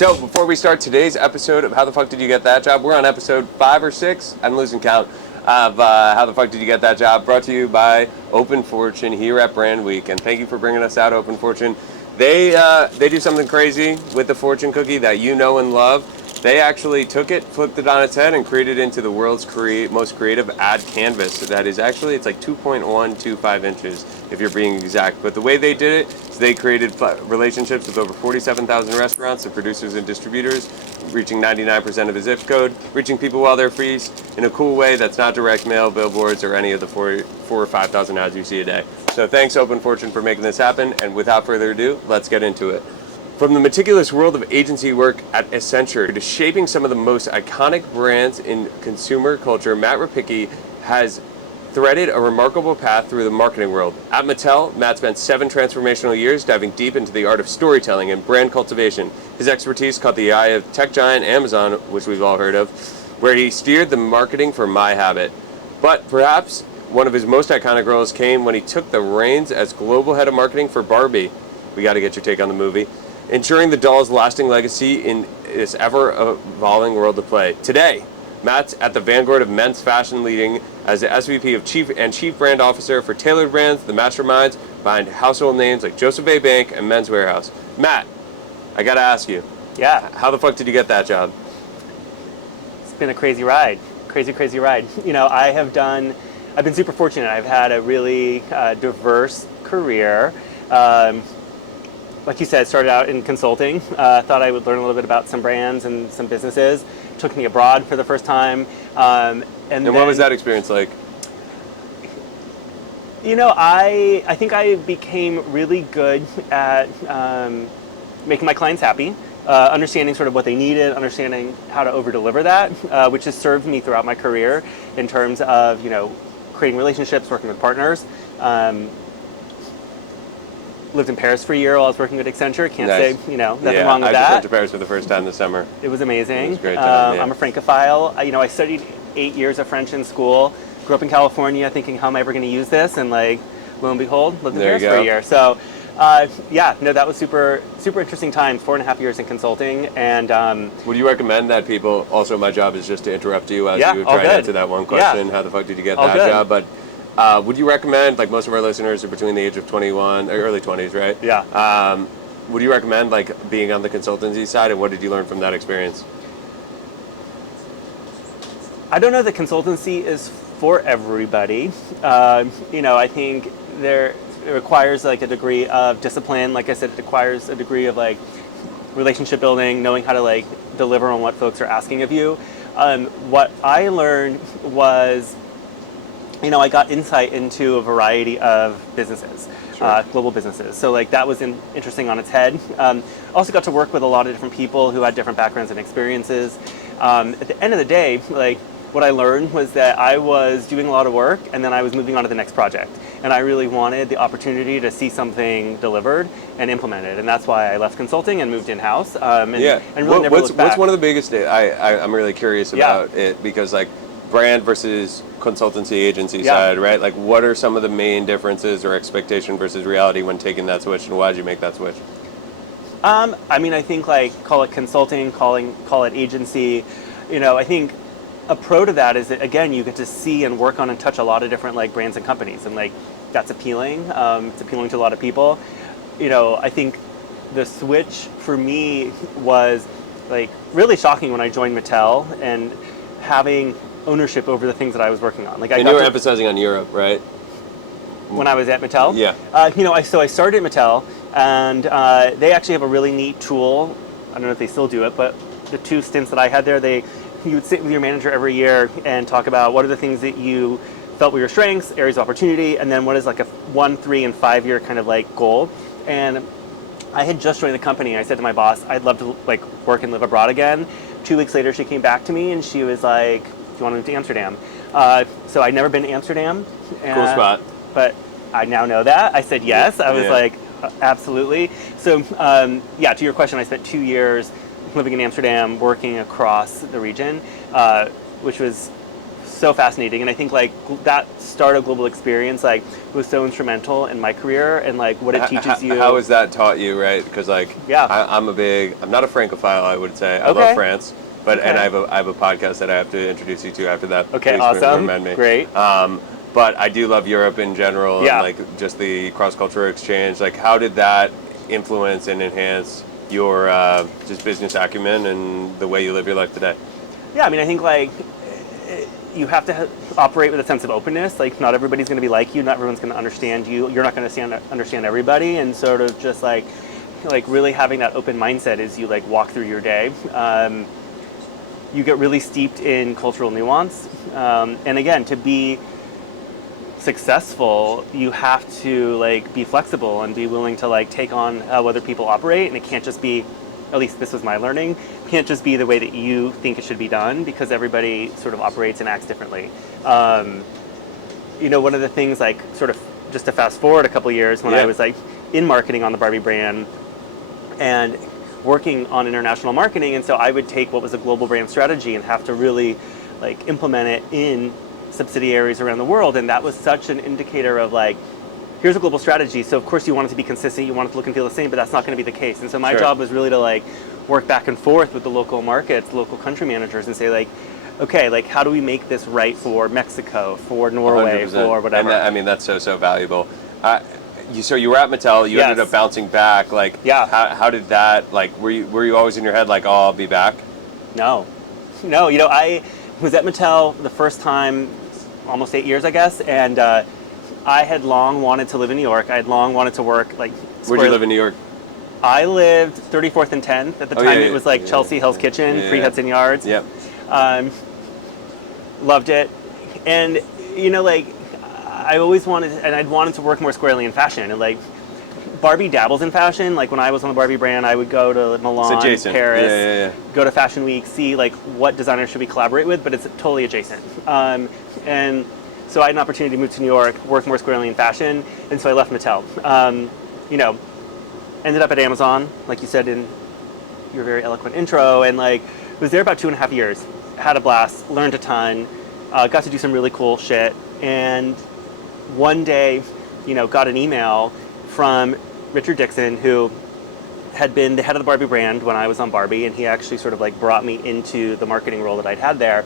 So before we start today's episode of How the Fuck Did You Get That Job, we're on episode 5 or 6, I'm losing count, of How the Fuck Did You Get That Job, brought to you by Open Fortune here at Brand Week. And thank you for bringing us out, Open Fortune. They do something crazy with the fortune cookie that you know and love. They actually took it, flipped it on its head, and created it into the world's most creative ad canvas. That is actually, it's like 2.125 inches, if you're being exact. But the way they did it is they created relationships with over 47,000 restaurants and producers and distributors, reaching 99% of the zip code, reaching people while they're feast in a cool way that's not direct mail, billboards, or any of the 4,000 or 5,000 ads you see a day. So thanks, Open Fortune, for making this happen. And without further ado, let's get into it. From the meticulous world of agency work at Accenture to shaping some of the most iconic brands in consumer culture, Matt Repicky has threaded a remarkable path through the marketing world. At Mattel, Matt spent 7 transformational years diving deep into the art of storytelling and brand cultivation. His expertise caught the eye of tech giant Amazon, which we've all heard of, where he steered the marketing for My Habit. But perhaps one of his most iconic roles came when he took the reins as global head of marketing for Barbie. We got to get your take on the movie. Ensuring the doll's lasting legacy in this ever-evolving world of play. Today, Matt's at the vanguard of men's fashion, leading as the SVP of Chief Brand Officer for tailored brands, the masterminds behind household names like Joseph A. Bank and Men's Wearhouse. Matt, I gotta ask you. Yeah. How the fuck did you get that job? It's been a crazy ride. Crazy ride. You know, I've been super fortunate. I've had a really diverse career. Like you said, started out in consulting. Thought I would learn a little bit about some brands and some businesses. Took me abroad for the first time. And what was that experience like? You know, I think I became really good at making my clients happy, understanding sort of what they needed, understanding how to over-deliver that, which has served me throughout my career in terms of, you know, creating relationships, working with partners. Lived in Paris for a year while I was working with Accenture. Can't say, you know, nothing wrong with I that. just went to Paris for the first time this summer. It was amazing. It was a great time, yeah. I'm a Francophile. I studied 8 years of French in school. Grew up in California thinking, how am I ever going to use this? And like, lo and behold, lived in Paris for a year. So, that was super interesting times, 4.5 years in consulting. And would you recommend that people, also my job is just to interrupt you as you try to answer that one question, how the fuck did you get that job? But would you recommend, like most of our listeners are between the age of 21, or early 20s, right? Yeah. Would you recommend like being on the consultancy side, and what did you learn from that experience? I don't know that consultancy is for everybody. I think it requires like a degree of discipline. Like I said, it requires a degree of like relationship building, knowing how to like deliver on what folks are asking of you. What I learned was, I got insight into a variety of businesses, global businesses. So like that was interesting on its head. Also got to work with a lot of different people who had different backgrounds and experiences. At the end of the day, like what I learned was that I was doing a lot of work and then I was moving on to the next project. And I really wanted the opportunity to see something delivered and implemented. And that's why I left consulting and moved in-house. And really never looked back. What's one of the biggest, I'm really curious about it, because like brand versus consultancy agency side, right? Like what are some of the main differences or expectation versus reality when taking that switch, and why did you make that switch? I think like call it consulting, call it agency. I think a pro to that is that, again, you get to see and work on and touch a lot of different like brands and companies, and like that's appealing. It's appealing to a lot of people. I think the switch for me was like really shocking when I joined Mattel and having ownership over the things that I was working on. Like, you were emphasizing on Europe, right? When I was at Mattel? Yeah. So I started at Mattel, and they actually have a really neat tool. I don't know if they still do it, but the 2 stints that I had there, you would sit with your manager every year and talk about what are the things that you felt were your strengths, areas of opportunity, and then what is like a 1, 3, and 5 year kind of like goal. And I had just joined the company. I said to my boss, I'd love to like work and live abroad again. 2 weeks later, she came back to me and she was like, do you want to move to Amsterdam? So I'd never been to Amsterdam. Cool spot. But I now know that. I said yes. I was like, absolutely. So to your question, I spent 2 years living in Amsterdam, working across the region, which was so fascinating, and I think like that start of global experience like was so instrumental in my career and like what it teaches you. How has that taught you, right? Because like I'm not a Francophile, I would say. I love France, but and I have a podcast that I have to introduce you to after that. Okay, Please awesome, recommend me. Great. But I do love Europe in general, and like just the cross-cultural exchange. Like, how did that influence and enhance your just business acumen and the way you live your life today? Yeah, I mean, I think like you have to operate with a sense of openness. Like, not everybody's going to be like you. Not everyone's going to understand you. You're not going to understand everybody, and sort of just like really having that open mindset as you like walk through your day. You get really steeped in cultural nuance, and again, to be successful, you have to like be flexible and be willing to like take on how other people operate, and it can't just be, at least this was my learning, can't just be the way that you think it should be done, because everybody sort of operates and acts differently. One of the things, like sort of just to fast forward a couple years when I was like in marketing on the Barbie brand and working on international marketing, and so I would take what was a global brand strategy and have to really like implement it in subsidiaries around the world, and that was such an indicator of like, here's a global strategy, so of course you want it to be consistent, you want it to look and feel the same, but that's not going to be the case. And so my job was really to like work back and forth with the local markets, local country managers, and say like, okay, like how do we make this right for Mexico, for Norway, 100%. For whatever. And I mean, that's so valuable. So you were at Mattel, you ended up bouncing back, like how did that, like were you always in your head like, oh, I'll be back? No, I was at Mattel the first time almost 8 years, I guess, and I had long wanted to live in New York. I had long wanted to work like. Where'd you live in New York? I lived 34th and 10th. At the time, it was like Chelsea, Hell's Kitchen, free Hudson Yards. Yep. Loved it, and like I always wanted, and I'd wanted to work more squarely in fashion, and like Barbie dabbles in fashion. Like when I was on the Barbie brand, I would go to Milan, Paris, go to Fashion Week, see like what designers should we collaborate with, but it's totally adjacent. And so I had an opportunity to move to New York, work more squarely in fashion, and so I left Mattel. Ended up at Amazon, like you said in your very eloquent intro, and like was there about 2.5 years. Had a blast, learned a ton, got to do some really cool shit, and one day, got an email from Richard Dixon, who had been the head of the Barbie brand when I was on Barbie, and he actually sort of like brought me into the marketing role that I'd had there.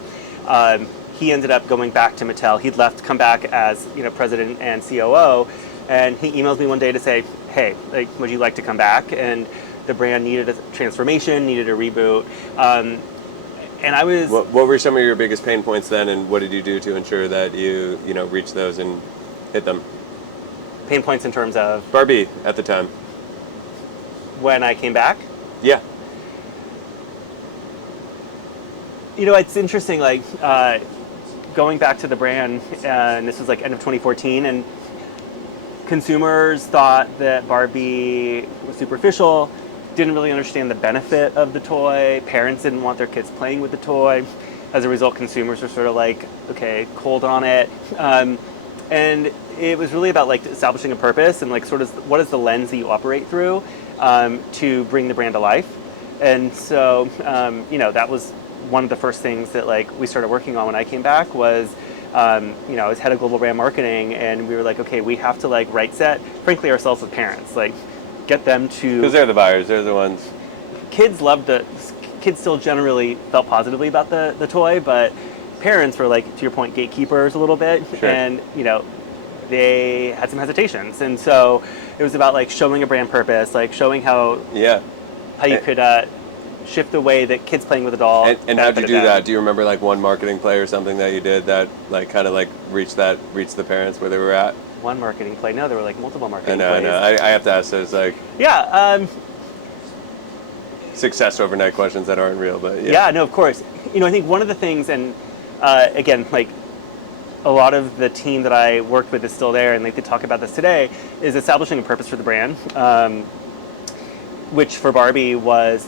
He ended up going back to Mattel. He'd come back as president and COO, and he emails me one day to say, hey, like, would you like to come back? And the brand needed a transformation, needed a reboot. And I was... What were some of your biggest pain points then, and what did you do to ensure that you reached those and hit them? Pain points in terms of? Barbie at the time. When I came back? Yeah. It's interesting, like, going back to the brand, and this was like end of 2014, and consumers thought that Barbie was superficial, didn't really understand the benefit of the toy. Parents didn't want their kids playing with the toy. As a result, consumers were sort of like, okay, cold on it. And it was really about like establishing a purpose and like sort of what is the lens that you operate through to bring the brand to life. And so, that was one of the first things that like we started working on when I came back was, I was head of global brand marketing, and we were like, okay, we have to like right set, frankly, ourselves with parents, like get them to... Because they're the buyers, they're the ones. Kids still generally felt positively about the toy, but parents were like, to your point, gatekeepers a little bit. Sure. And, they had some hesitations. And so it was about like showing a brand purpose, like showing how you could shift the way that kids playing with a doll. And how'd you do that? Do you remember like one marketing play or something that you did that like kind of like reached the parents where they were at? One marketing play? No, there were like multiple marketing plays. I know. I have to ask those like success overnight questions that aren't real, but yeah, no, of course. I think one of the things, and again, like a lot of the team that I worked with is still there, and like they talk about this today, is establishing a purpose for the brand, which for Barbie was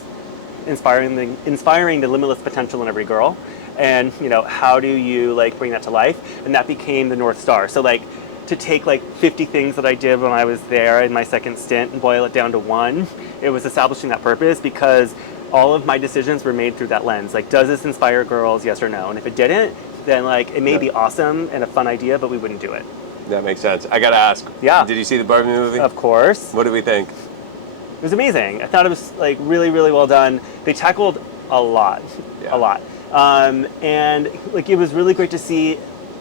inspiring the limitless potential in every girl, and how do you like bring that to life? And that became the North Star. So like to take like 50 things that I did when I was there in my second stint and boil it down to one, it was establishing that purpose, because all of my decisions were made through that lens. Like, does this inspire girls, yes or no? And if it didn't, then like it may be awesome and a fun idea, but we wouldn't do it. That makes sense. I gotta ask. Yeah. Did you see the Barbie movie? Of course. What did we think? It was amazing. I thought it was like really, really well done. They tackled a lot, a lot. And like it was really great to see,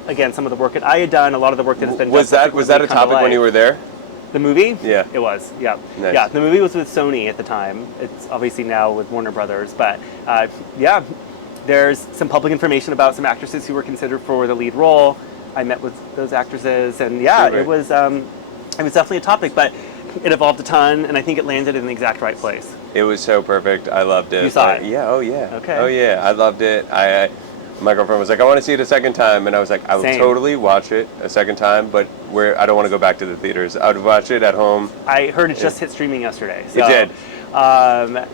again, some of the work that I had done, a lot of the work that has been was done. Was that a topic when you were there? The movie? Yeah. It was, yeah. Nice. Yeah, the movie was with Sony at the time. It's obviously now with Warner Brothers, but yeah, there's some public information about some actresses who were considered for the lead role. I met with those actresses, and yeah, it was definitely a topic, but it evolved a ton, and I think it landed in the exact right place. It was so perfect. I loved it. You saw it? Yeah. Oh yeah. Okay. Oh yeah. I loved it. My girlfriend was like, I want to see it a second time, and I was like, I will totally watch it a second time, but I don't want to go back to the theaters. I would watch it at home. I heard it just hit streaming yesterday. So, it did.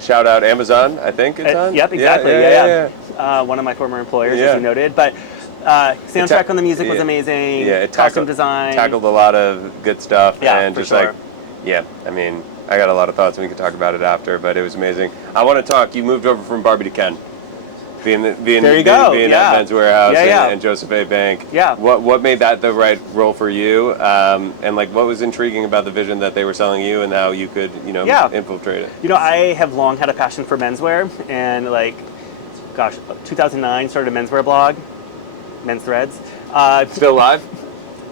Shout out Amazon, I think it's on. Yep, exactly. Yeah. One of my former employers, as you noted, but soundtrack on the music was amazing. Yeah, costume design tackled a lot of good stuff, and just sure. like, yeah. I mean, I got a lot of thoughts, and we could talk about it after, but it was amazing. I want to talk. You moved over from Barbie to Ken. Being at Men's Warehouse and Joseph A. Bank. Yeah. What made that the right role for you? And like, what was intriguing about the vision that they were selling you, and how you could, infiltrate it? I have long had a passion for menswear, and like, 2009 started a menswear blog, Men's Threads. Still live?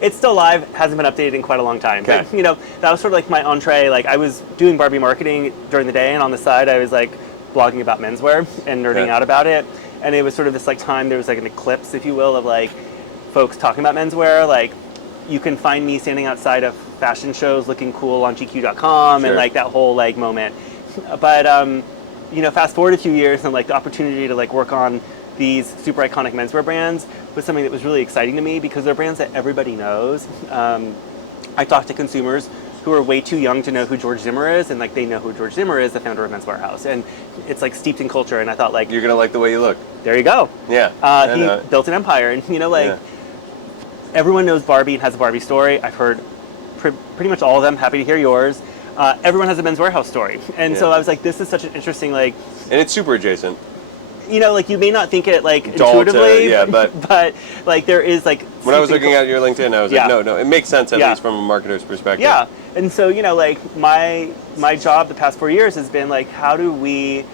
It's still live. Hasn't been updated in quite a long time. Okay. But that was sort of like my entree. Like I was doing Barbie marketing during the day, and on the side I was like blogging about menswear and nerding out about it. And it was sort of this like time, there was like an eclipse, if you will, of like folks talking about menswear. Like you can find me standing outside of fashion shows looking cool on GQ.com and like that whole like moment. But fast forward a few years, and like the opportunity to like work on these super iconic menswear brands was something that was really exciting to me, because they're brands that everybody knows. I talked to consumers who are way too young to know who George Zimmer is, and like they know who George Zimmer is, the founder of Men's Warehouse, and it's like steeped in culture. And I thought like, you're gonna like the way you look. There you go. Yeah. He built an empire, and everyone knows Barbie and has a Barbie story. I've heard pretty much all of them. Happy to hear yours. Everyone has a Men's Warehouse story, and so I was like, this is such an interesting like. And it's super adjacent. Like you may not think it like intuitively, but like there is like. When I was looking at your LinkedIn, I was like, no, it makes sense at least from a marketer's perspective. Yeah, and so like my job the past 4 years has been like, how do we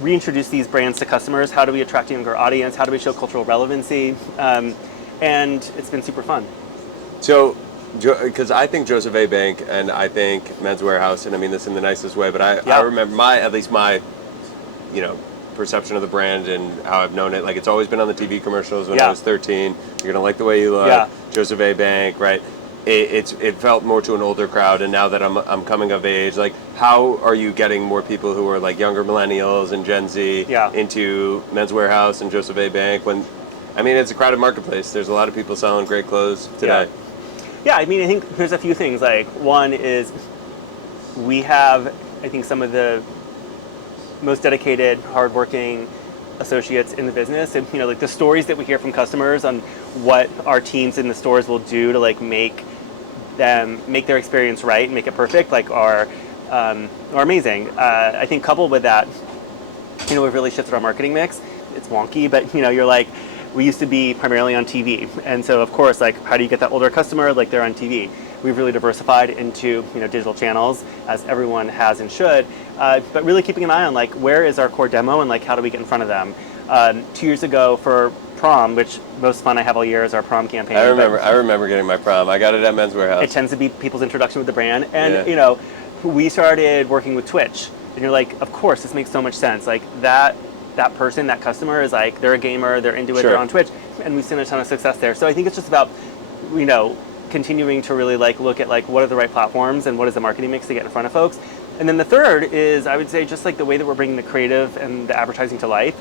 reintroduce these brands to customers? How do we attract a younger audience? How do we show cultural relevancy? And it's been super fun. So, because I think Joseph A. Bank and I think Men's Warehouse, and I mean this in the nicest way, but I remember my perception of the brand and how I've known it. Like it's always been on the TV commercials when I was 13. You're gonna like the way you look. Yeah. Joseph A. Bank, right? It felt more to an older crowd, and now that I'm coming of age, like how are you getting more people who are like younger millennials and Gen Z into Men's Warehouse and Joseph A. Bank? When I mean it's a crowded marketplace. There's a lot of people selling great clothes today. Yeah, I mean I think there's a few things. Like one is we have I think some of the most dedicated, hardworking associates in the business, and like the stories that we hear from customers on what our teams in the stores will do to like make their experience right and make it perfect, like are amazing. I think coupled with that, we've really shifted our marketing mix. It's wonky, but you're like, we used to be primarily on TV, and so of course, like how do you get that older customer? Like they're on TV. We've really diversified into digital channels, as everyone has and should, but really keeping an eye on like where is our core demo and like how do we get in front of them. 2 years ago for prom, which most fun I have all year is our prom campaign. I remember getting my prom. I got it at Men's Warehouse. It tends to be people's introduction with the brand, and we started working with Twitch, and you're like, of course, this makes so much sense. Like that person, that customer is like they're a gamer, they're into it, they're on Twitch, and we've seen a ton of success there. So I think it's just about continuing to really like look at like what are the right platforms and what is the marketing mix to get in front of folks. And then the third is, I would say, just like the way that we're bringing the creative and the advertising to life,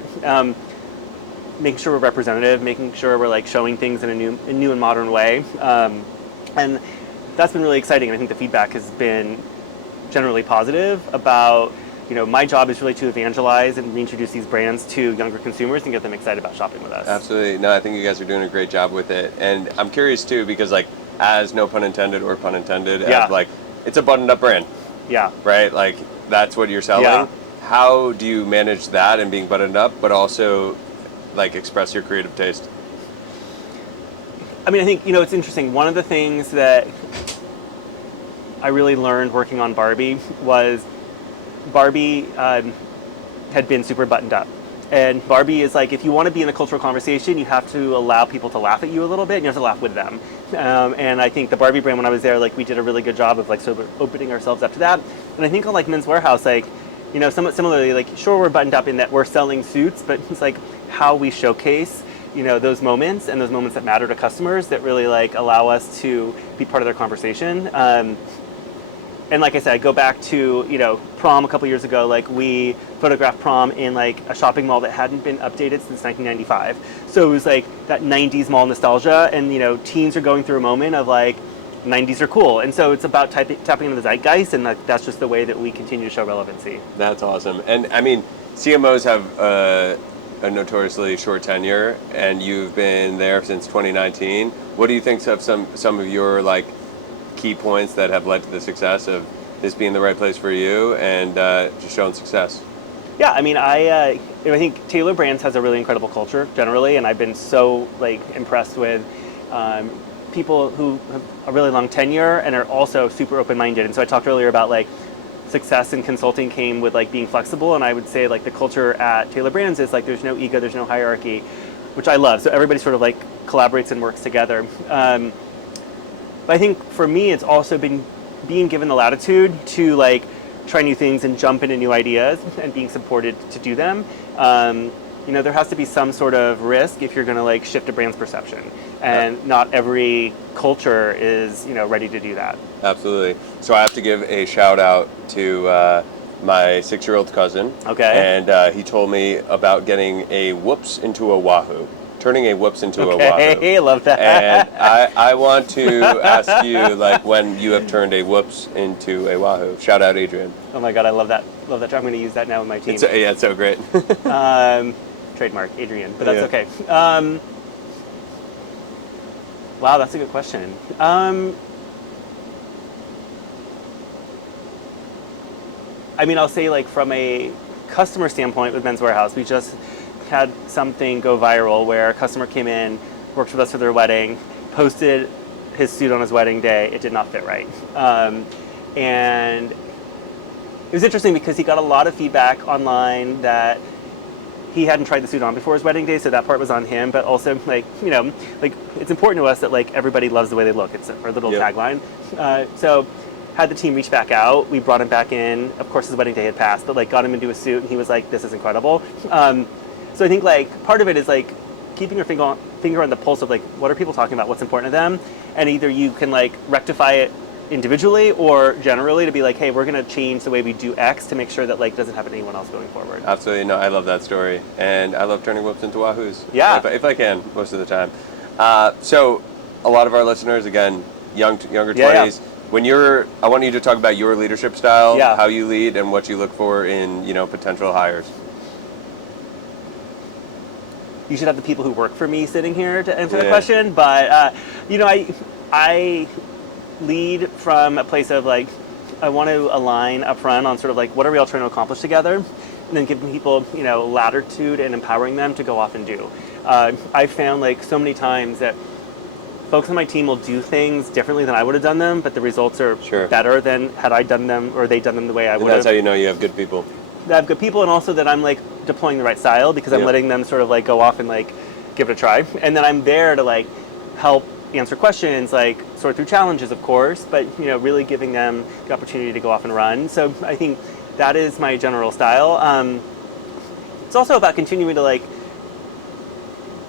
making sure we're representative, making sure we're like showing things in a new and modern way, and that's been really exciting. And I think the feedback has been generally positive about. My job is really to evangelize and reintroduce these brands to younger consumers and get them excited about shopping with us. Absolutely. No, I think you guys are doing a great job with it. And I'm curious too, because like, as no pun intended or pun intended, as like, it's a buttoned up brand. Yeah. Right? Like, that's what you're selling. Yeah. How do you manage that and being buttoned up, but also like express your creative taste? I mean, I think, it's interesting. One of the things that I really learned working on Barbie was Barbie had been super buttoned up. And Barbie is like, if you want to be in a cultural conversation, you have to allow people to laugh at you a little bit, and you have to laugh with them. And I think the Barbie brand, when I was there, like, we did a really good job of like sort of opening ourselves up to that. And I think on like Men's Warehouse, like, somewhat similarly, like, sure, we're buttoned up in that we're selling suits, but it's like how we showcase those moments and those moments that matter to customers that really like allow us to be part of their conversation. And like I said, I go back to, prom a couple years ago, like we photographed prom in like a shopping mall that hadn't been updated since 1995. So it was like that 90s mall nostalgia, and, teens are going through a moment of like, 90s are cool. And so it's about tapping into the zeitgeist, and like, that's just the way that we continue to show relevancy. That's awesome. And I mean, CMOs have a notoriously short tenure, and you've been there since 2019. What do you think of some of your like key points that have led to the success of this being the right place for you and just showing success? Yeah, I mean, I think Taylor Brands has a really incredible culture generally, and I've been so like impressed with people who have a really long tenure and are also super open-minded. And so I talked earlier about like success in consulting came with like being flexible, and I would say like the culture at Taylor Brands is like there's no ego, there's no hierarchy, which I love. So everybody sort of like collaborates and works together. But I think for me, it's also been being given the latitude to like try new things and jump into new ideas and being supported to do them. There has to be some sort of risk if you're going to like shift a brand's perception, and not every culture is ready to do that. Absolutely. So I have to give a shout out to my 6-year-old cousin. Okay. And he told me about getting a whoops into a wahoo. Turning a whoops into a wahoo. I love that. And I want to ask you, like, when you have turned a whoops into a wahoo. Shout out, Adrian. Oh my God, I love that. Love that. I'm going to use that now with my team. It's so great. Trademark, Adrian, but that's okay. Wow, that's a good question. I mean, I'll say like from a customer standpoint with Men's Warehouse, we just had something go viral where a customer came in, worked with us for their wedding, posted his suit on his wedding day. It did not fit right. And it was interesting because he got a lot of feedback online that he hadn't tried the suit on before his wedding day, so that part was on him. But also, like, it's important to us that like everybody loves the way they look. It's our little tagline. So had the team reach back out. We brought him back in. Of course, his wedding day had passed, but like got him into a suit, and he was like, "This is incredible." So I think like part of it is like keeping your finger on the pulse of like what are people talking about, what's important to them, and either you can like rectify it individually or generally to be like, hey, we're going to change the way we do X to make sure that like doesn't happen to anyone else going forward. Absolutely. No, I love that story, and I love turning whoops into wahoos. Yeah. If I can, most of the time. So a lot of our listeners, again, younger 20s. Yeah. I want you to talk about your leadership style, how you lead, and what you look for in potential hires. You should have the people who work for me sitting here to answer the question, but I lead from a place of like I want to align up front on sort of like what are we all trying to accomplish together, and then giving people latitude and empowering them to go off and do. I found like so many times that folks on my team will do things differently than I would have done them, but the results are better than had I done them or they done them the way I would have. That's how you know you have good people. I have good people, and also that I'm like deploying the right style because I'm letting them sort of like go off and like give it a try, and then I'm there to like help answer questions, like sort through challenges, of course, but really giving them the opportunity to go off and run. So I think that is my general style. It's also about continuing to like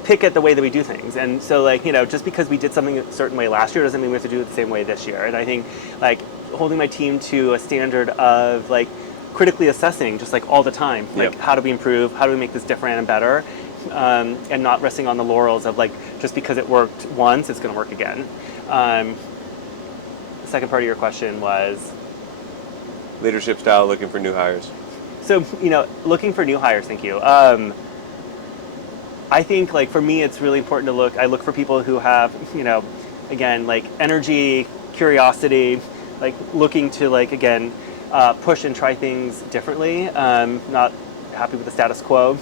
pick at the way that we do things, and so like just because we did something a certain way last year doesn't mean we have to do it the same way this year. And I think like holding my team to a standard of like critically assessing just like all the time, like how do we improve, how do we make this different and better, and not resting on the laurels of like just because it worked once it's going to work again. The second part of your question was leadership style, looking for new hires. So looking for new hires. Thank you. I think like for me it's really important to I look for people who have again like energy, curiosity, like looking to like again push and try things differently, not happy with the status quo.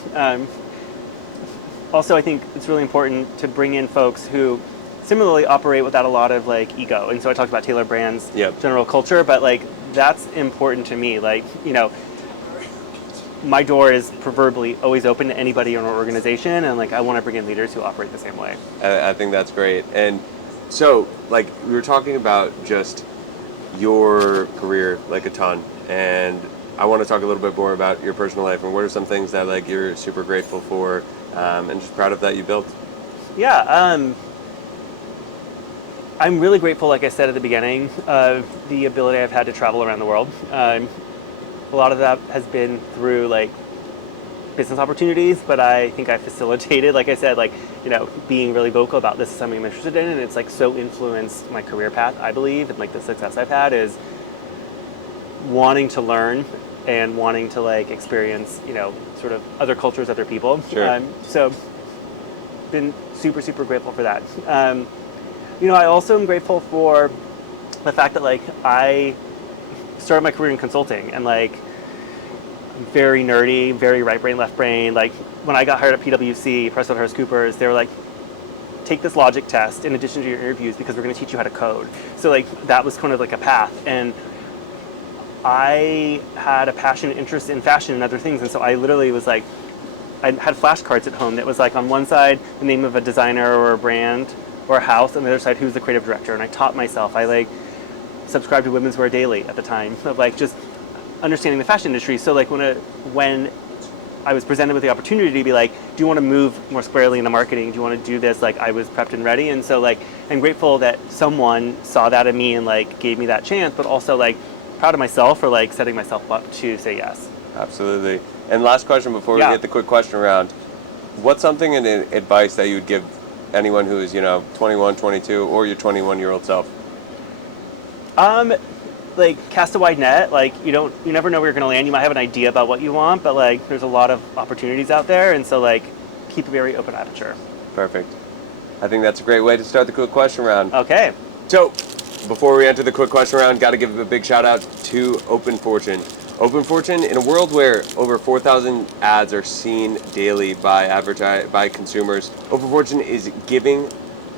also I think it's really important to bring in folks who similarly operate without a lot of like ego. And so I talked about Taylor Brand's Yep. general culture, but like that's important to me. Like, my door is proverbially always open to anybody in our organization, and like I want to bring in leaders who operate the same way. I think that's great. And so, like, we were talking about just your career, like, a ton, and I want to talk a little bit more about your personal life and what are some things that like you're super grateful for and just proud of that you built. Yeah, I'm really grateful, like I said at the beginning, of the ability I've had to travel around the world. A lot of that has been through like business opportunities, but I think I facilitated, like I said, like, being really vocal about this is something I'm interested in, and it's like so influenced my career path, I believe, and like the success I've had is wanting to learn and wanting to like experience, sort of other cultures, other people. Sure. So been super, super grateful for that. I also am grateful for the fact that like I started my career in consulting, and like I'm very nerdy, very right brain, left brain. Like when I got hired at PwC, PricewaterhouseCoopers, they were like, take this logic test in addition to your interviews because we're going to teach you how to code. So like that was kind of like a path, and I had a passion and interest in fashion and other things, and so I literally was like, I had flashcards at home that was like on one side the name of a designer or a brand or a house, on the other side who's the creative director, and I taught myself. I like subscribed to Women's Wear Daily at the time of like just understanding the fashion industry. So like when I was presented with the opportunity to be like, do you want to move more squarely into marketing? Do you want to do this? Like I was prepped and ready, and so like I'm grateful that someone saw that in me and like gave me that chance, but also like proud of myself for like setting myself up to say yes. Absolutely. And last question before we get the quick question round. What's something and advice that you would give anyone who is, 21, 22, or your 21-year-old self? Like cast a wide net. Like you never know where you're going to land. You might have an idea about what you want, but like there's a lot of opportunities out there, and so like keep a very open aperture. Perfect. I think that's a great way to start the quick question round. Okay. So, before we enter the quick question round, got to give a big shout out to Open Fortune. Open Fortune, in a world where over 4,000 ads are seen daily by consumers, Open Fortune is giving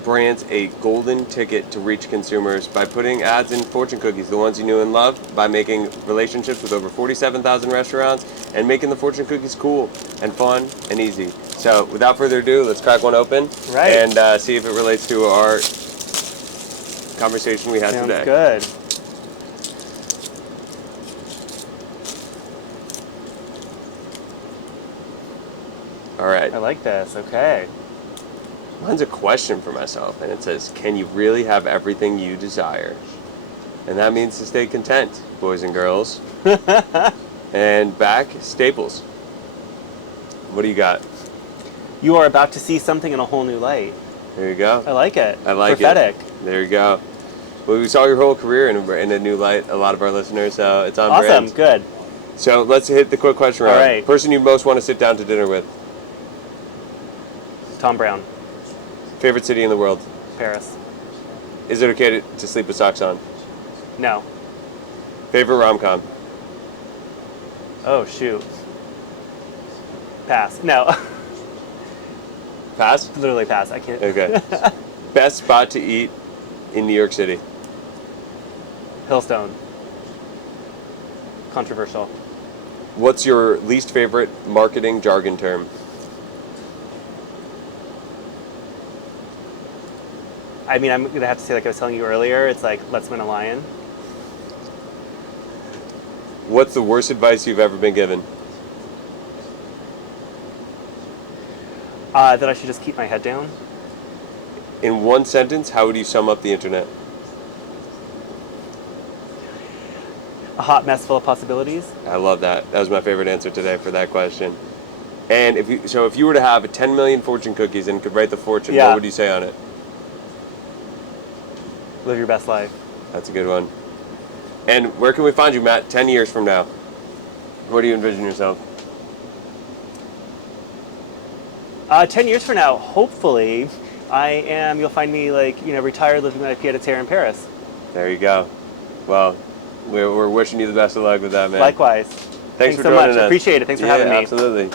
brands a golden ticket to reach consumers by putting ads in fortune cookies, the ones you knew and loved, by making relationships with over 47,000 restaurants, and making the fortune cookies cool and fun and easy. So, without further ado, let's crack one open and see if it relates to our conversation we had today. Sounds good. All right. I like this. Okay. Mine's a question for myself, and it says, can you really have everything you desire? And that means to stay content, boys and girls. And back, Staples. What do you got? You are about to see something in a whole new light. There you go. I like it. I like Prophetic. it. There you go. Well, we saw your whole career in a new light, a lot of our listeners, so it's on brand. Awesome. Good. So let's hit the quick question round. All right. Person you most want to sit down to dinner with? Tom Brown. Favorite city in the world? Paris. Is it okay to sleep with socks on? No. Favorite rom-com? Oh, shoot. Pass. No. Pass? Literally pass. I can't. Okay. Best spot to eat in New York City? Hillstone. Controversial. What's your least favorite marketing jargon term? I mean, I'm going to have to say, like I was telling you earlier, it's like, let's win a lion. What's the worst advice you've ever been given? That I should just keep my head down. In one sentence, how would you sum up the internet? A hot mess full of possibilities. I love that. That was my favorite answer today for that question. And if you were to have 10 million fortune cookies and could write the fortune, what would you say on it? Live your best life. That's a good one. And where can we find you, Matt, 10 years from now? Where do you envision yourself? 10 years from now, hopefully, you'll find me retired, living my pied-à-terre in Paris. There you go. Well, we're wishing you the best of luck with that, man. Likewise. Thanks for so joining much. us. I appreciate it. Thanks for having me. Absolutely.